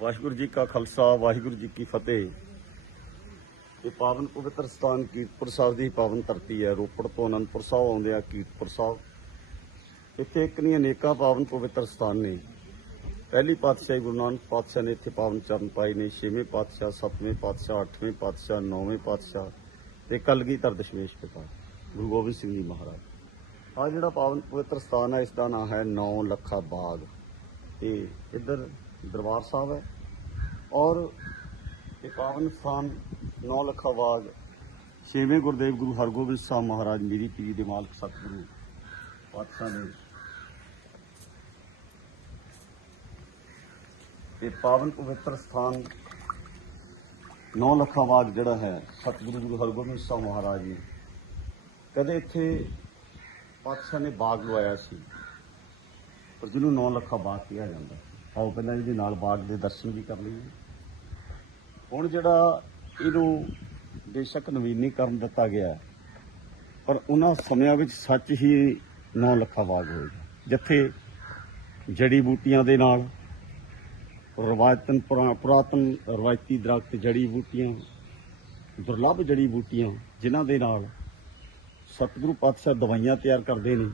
ਵਾਹਿਗੁਰੂ ਜੀ ਕਾ ਖਾਲਸਾ, ਵਾਹਿਗੁਰੂ ਜੀ ਕੀ ਫਤਿਹ। ਇਹ ਪਾਵਨ ਪਵਿੱਤਰ ਸਥਾਨ ਕੀਰਤਪੁਰ ਸਾਹਿਬ ਦੀ ਪਾਵਨ ਧਰਤੀ ਹੈ। ਰੋਪੜ ਤੋਂ ਅਨੰਦਪੁਰ ਸਾਹਿਬ ਆਉਂਦੇ ਆ ਕੀਰਤਪੁਰ ਸਾਹਿਬ। ਇੱਥੇ ਇੱਕ ਨਹੀਂ ਅਨੇਕਾਂ ਪਾਵਨ ਪਵਿੱਤਰ ਸਥਾਨ ਨੇ। ਪਹਿਲੀ ਪਾਤਸ਼ਾਹੀ ਗੁਰੂ ਨਾਨਕ ਪਾਤਸ਼ਾਹ ਨੇ ਇੱਥੇ ਪਾਵਨ ਚਰਨ ਪਾਏ ਨੇ। ਛੇਵੇਂ ਪਾਤਸ਼ਾਹ, ਸੱਤਵੇਂ ਪਾਤਸ਼ਾਹ, ਅੱਠਵੇਂ ਪਾਤਸ਼ਾਹ, ਨੌਵੇਂ ਪਾਤਸ਼ਾਹ ਤੇ ਕਲਗੀਧਰ ਦਸ਼ਮੇਸ਼ ਪਿਤਾ ਗੁਰੂ ਗੋਬਿੰਦ ਸਿੰਘ ਜੀ ਮਹਾਰਾਜ। ਆ ਜਿਹੜਾ ਪਾਵਨ ਪਵਿੱਤਰ ਸਥਾਨ ਹੈ ਇਸ ਦਾ ਨਾਮ ਹੈ ਨੌ ਲੱਖਾ ਬਾਗ। ਤੇ ਇੱਧਰ ਦਰਬਾਰ ਸਾਹਿਬ ਹੈ। ਔਰ ਇਹ ਪਾਵਨ ਸਥਾਨ ਨੌ ਲੱਖਾ ਬਾਗ ਛੇਵੇਂ ਗੁਰਦੇਵ ਗੁਰੂ ਹਰਗੋਬਿੰਦ ਸਾਹਿਬ ਮਹਾਰਾਜ ਮੇਰੀ ਪੀਰੀ ਦੇ ਮਾਲਕ ਸਤਿਗੁਰੂ ਪਾਤਸ਼ਾਹ ਨੇ। ਇਹ ਪਾਵਨ ਪਵਿੱਤਰ ਸਥਾਨ ਨੌ ਲੱਖਾਂ ਬਾਗ ਜਿਹੜਾ ਹੈ, ਸਤਿਗੁਰੂ ਗੁਰੂ ਹਰਗੋਬਿੰਦ ਸਾਹਿਬ ਮਹਾਰਾਜ ਜੀ। ਕਦੇ ਇੱਥੇ ਪਾਤਸ਼ਾਹ ਨੇ ਬਾਗ ਲਵਾਇਆ ਸੀ, ਪਰ ਜਿਹਨੂੰ ਨੌ ਲੱਖਾਂ ਬਾਗ ਕਿਹਾ ਜਾਂਦਾ। ਆਓ ਪਹਿਲਾਂ ਇਹਦੇ ਨਾਲ ਬਾਗ ਦੇ ਦਰਸ਼ਨ ਵੀ ਕਰ ਲਈਏ। ਹੁਣ ਜਿਹੜਾ ਇਹਨੂੰ ਬੇਸ਼ੱਕ ਨਵੀਨੀਕਰਨ ਦਿੱਤਾ ਗਿਆ ਹੈ, ਪਰ ਉਹਨਾਂ ਸਮਿਆਂ ਵਿੱਚ ਸੱਚ ਹੀ 9 ਲੱਖਾਂ ਬਾਗ ਹੋਏਗਾ ਜਿੱਥੇ ਜੜੀ ਬੂਟੀਆਂ ਦੇ ਨਾਲ ਰਵਾਇਤਨ ਪੁਰਾ- ਪੁਰਾਤਨ ਰਵਾਇਤੀ ਦਰਖਤ ਜੜੀ ਬੂਟੀਆਂ ਦੁਰਲੱਭ ਜੜੀ ਬੂਟੀਆਂ ਜਿਨ੍ਹਾਂ ਦੇ ਨਾਲ ਸਤਿਗੁਰੂ ਪਾਤਸ਼ਾਹ ਦਵਾਈਆਂ ਤਿਆਰ ਕਰਦੇ ਨੇ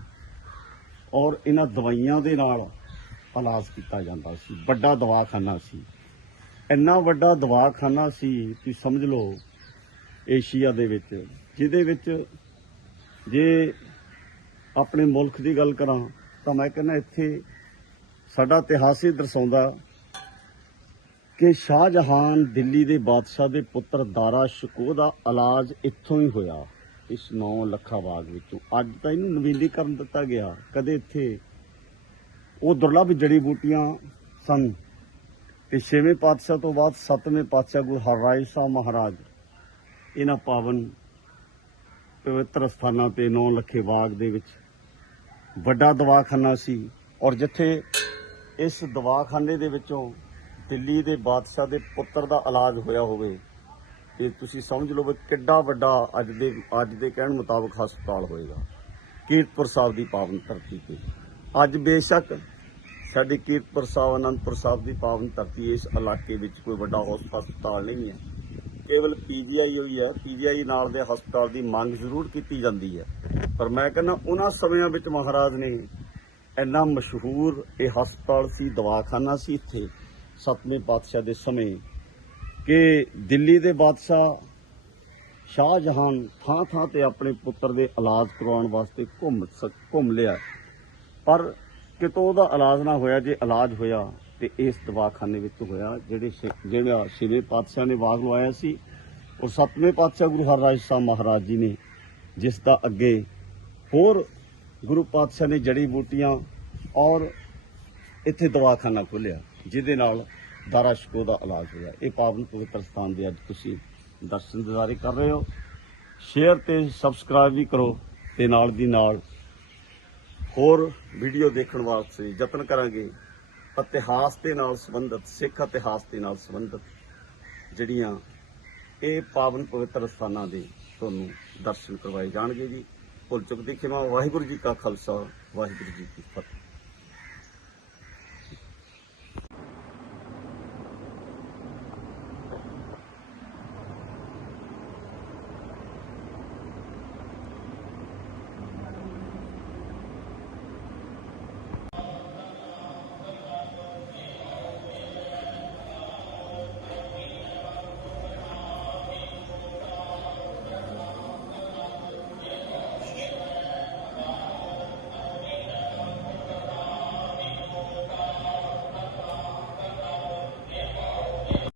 ਔਰ ਇਹਨਾਂ ਦਵਾਈਆਂ ਦੇ ਨਾਲ ਇਲਾਜ ਕੀਤਾ ਜਾਂਦਾ ਸੀ, ਵੱਡਾ ਦਵਾਖਾਨਾ ਸੀ। ਇੰਨਾ ਵੱਡਾ ਦਵਾਖਾਨਾ ਸੀ, ਤੁਸੀਂ ਸਮਝ ਲਓ ਏਸ਼ੀਆ ਦੇ ਵਿੱਚ, ਜਿਹਦੇ ਵਿੱਚ ਜੇ ਆਪਣੇ ਮੁਲਕ ਦੀ ਗੱਲ ਕਰਾਂ ਤਾਂ ਮੈਂ ਕਹਿੰਦਾ ਇੱਥੇ ਸਾਡਾ ਇਤਿਹਾਸ ਹੀ ਦਰਸਾਉਂਦਾ ਕਿ ਸ਼ਾਹਜਹਾਨ ਦਿੱਲੀ ਦੇ ਬਾਦਸ਼ਾਹ ਦੇ ਪੁੱਤਰ ਦਾਰਾ ਸ਼ਿਕੋਹ ਦਾ ਇਲਾਜ ਇੱਥੋਂ ਹੀ ਹੋਇਆ, ਇਸ 9 ਲੱਖਾ ਬਾਗ ਵਿੱਚੋਂ। ਅੱਜ ਤਾਂ ਇਹਨੂੰ ਨਵੀਨੀਕਰਨ ਦਿੱਤਾ ਗਿਆ, ਕਦੇ ਇੱਥੇ ਉਹ ਦੁਰਲੱਭ ਜੜੀ ਬੂਟੀਆਂ ਸਨ। ਤੇ ਛੇਵੇਂ ਪਾਤਸ਼ਾਹ ਤੋਂ ਬਾਅਦ ਸੱਤਵੇਂ ਪਾਤਸ਼ਾਹ ਗੁਰੂ ਹਰਰਾਏ ਸਾਹਿਬ ਮਹਾਰਾਜ, ਇਹਨਾਂ ਪਾਵਨ ਪਵਿੱਤਰ ਸਥਾਨਾਂ ਤੇ ਨੌ ਲੱਖੇ ਬਾਗ ਦੇ ਵਿੱਚ ਵੱਡਾ ਦਵਾਖਾਨਾ ਸੀ ਔਰ ਜਿੱਥੇ ਇਸ ਦਵਾਖਾਨੇ ਦੇ ਵਿੱਚੋਂ ਦਿੱਲੀ ਦੇ ਬਾਦਸ਼ਾਹ ਦੇ ਪੁੱਤਰ ਦਾ ਇਲਾਜ ਹੋਇਆ ਹੋਵੇ ਇਹ ਤੁਸੀਂ ਸਮਝ ਲਓ ਵੀ ਕਿੱਡਾ ਵੱਡਾ ਅੱਜ ਦੇ ਅੱਜ ਦੇ ਕਹਿਣ ਮੁਤਾਬਕ ਹਸਪਤਾਲ ਹੋਏਗਾ, ਕੀਰਤਪੁਰ ਸਾਹਿਬ ਦੀ ਪਾਵਨ ਧਰਤੀ ਤੇ। ਅੱਜ ਬੇਸ਼ੱਕ ਸਾਡੀ ਕੀਰਤਪੁਰ ਸਾਹਿਬ, ਅਨੰਦਪੁਰ ਸਾਹਿਬ ਦੀ ਪਾਵਨ ਧਰਤੀ ਇਸ ਇਲਾਕੇ ਵਿੱਚ ਕੋਈ ਵੱਡਾ ਹੌਸ- ਹਸਪਤਾਲ ਨਹੀਂ ਹੈ। ਕੇਵਲ ਪੀਜੀਆਈ ਹੋਈ ਹੈ। ਪੀਜੀਆਈ ਨਾਲ ਦੇ ਹਸਪਤਾਲ ਦੀ ਮੰਗ ਜ਼ਰੂਰ ਕੀਤੀ ਜਾਂਦੀ ਹੈ। ਪਰ ਮੈਂ ਕਹਿੰਦਾ ਉਹਨਾਂ ਸਮਿਆਂ ਵਿੱਚ ਮਹਾਰਾਜ ਨੇ ਇੰਨਾ ਮਸ਼ਹੂਰ ਇਹ ਹਸਪਤਾਲ ਸੀ, ਦਵਾਖਾਨਾ ਸੀ ਇੱਥੇ, ਸੱਤਵੇਂ ਪਾਤਸ਼ਾਹ ਦੇ ਸਮੇਂ, ਕਿ ਦਿੱਲੀ ਦੇ ਬਾਦਸ਼ਾਹ ਸ਼ਾਹਜਹਾਨ ਥਾਂ ਥਾਂ ਤੇ ਆਪਣੇ ਪੁੱਤਰ ਦੇ ਇਲਾਜ ਕਰਵਾਉਣ ਵਾਸਤੇ ਘੁੰਮ ਸਕ- ਘੁੰਮ ਲਿਆ। ਪਰ ਕਿਤੋਂ ਉਹਦਾ ਇਲਾਜ ਨਾ ਹੋਇਆ, ਜੇ ਇਲਾਜ ਹੋਇਆ ਤੇ ਇਸ ਦਵਾਖਾਨੇ ਵਿੱਚ ਹੋਇਆ, ਜਿਹੜੇ ਛੇ- ਜਿਹੜਾ ਛੇਵੇਂ ਪਾਤਸ਼ਾਹ ਨੇ ਬਾਗ ਲਵਾਇਆ ਸੀ ਔਰ ਸੱਤਵੇਂ ਪਾਤਸ਼ਾਹ ਗੁਰੂ ਹਰਰਾਜ ਸਾਹਿਬ ਮਹਾਰਾਜ ਜੀ ਨੇ, ਜਿਸ ਦਾ ਅੱਗੇ ਹੋਰ ਗੁਰੂ ਪਾਤਸ਼ਾਹ ਨੇ ਜੜੀ ਬੂਟੀਆਂ ਔਰ ਇੱਥੇ ਦਵਾਖਾਨਾ ਖੋਲ੍ਹਿਆ, ਜਿਹਦੇ ਨਾਲ ਦਾਰਾ ਸ਼ਕੋ ਦਾ ਇਲਾਜ ਹੋਇਆ। ਇਹ ਪਾਵਨ ਪਵਿੱਤਰ ਸਥਾਨ ਦੇ ਅੱਜ ਤੁਸੀਂ ਦਰਸ਼ਨ ਦਿਦਾਰੇ ਕਰ ਰਹੇ ਹੋ। ਸ਼ੇਅਰ ਤੇ ਸਬਸਕ੍ਰਾਈਬ ਵੀ ਕਰੋ ਤੇ ਨਾਲ ਦੀ ਨਾਲ ਹੋਰ ਵੀਡੀਓ ਦੇਖਣ ਵਾਸਤੇ ਯਤਨ ਕਰਾਂਗੇ। ਇਤਿਹਾਸ ਦੇ ਨਾਲ ਸੰਬੰਧਿਤ, ਸਿੱਖ ਇਤਿਹਾਸ ਦੇ ਨਾਲ ਸੰਬੰਧਿਤ ਜਿਹੜੀਆਂ ਇਹ ਪਾਵਨ ਪਵਿੱਤਰ ਸਥਾਨਾਂ ਦੇ ਤੁਹਾਨੂੰ ਦਰਸ਼ਨ ਕਰਵਾਏ ਜਾਣਗੇ ਜੀ। ਭੁੱਲ ਚੁੱਕ ਦੀ ਖਿਮਾ ਵਾਹਿਗੁਰੂ ਜੀ ਕਾ ਖਾਲਸਾ, ਵਾਹਿਗੁਰੂ ਜੀ ਕੀ ਫਤਿਹ।